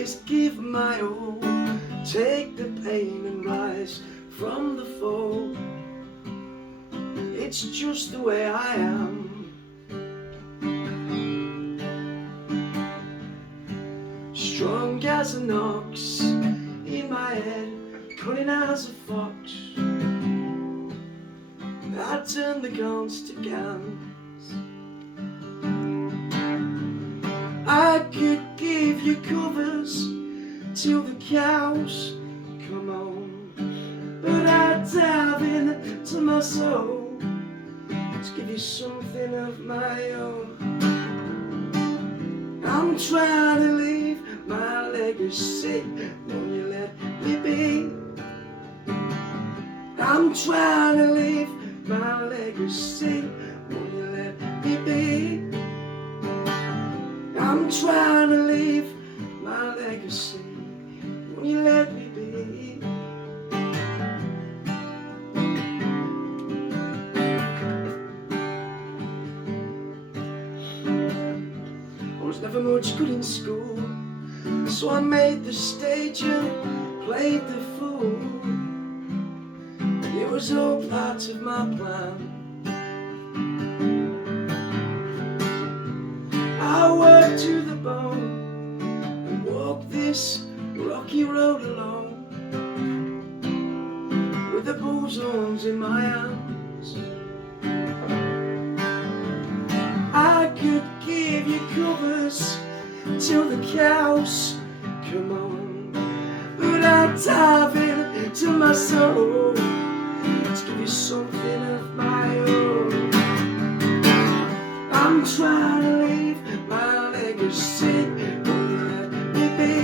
always give my all, take the pain and rise from the fall. It's just the way I am. Strong as an ox, in my head, cunning as a fox. I turn the guns to guns. I could give you covers till the cows come home, but I dive into my soul to give you something of my own. I'm trying to leave my legacy, won't you let me be? I'm trying to leave my legacy, won't you let me be? I'm trying to leave my legacy, won't you let me be? I was never much good in school, so I made the stage and played the fool. It was all part of my plan. I worked to the bone and walked this rocky road alone, with the bull's horns in my hands. I could give you covers till the cows come on, but I dive into my soul to give you something of my own. I'm trying to leave my legacy, won't you let me be?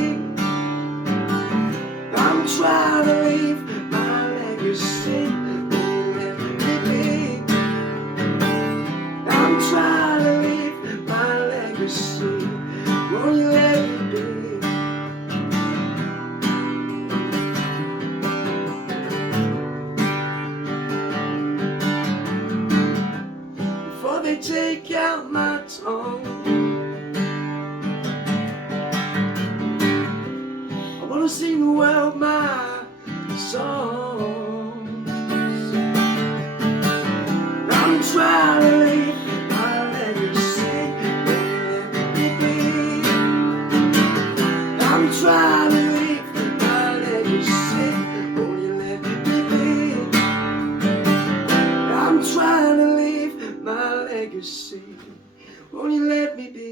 I'm trying to leave my legacy, won't you let me be? I'm trying to leave my legacy, won't you let me be? Before they take out my tongue, I wanna sing the world my songs. I'm trying to leave my legacy, won't you let me be? I'm trying to leave my legacy, won't you let me be? I'm trying to leave my legacy, won't you let me be?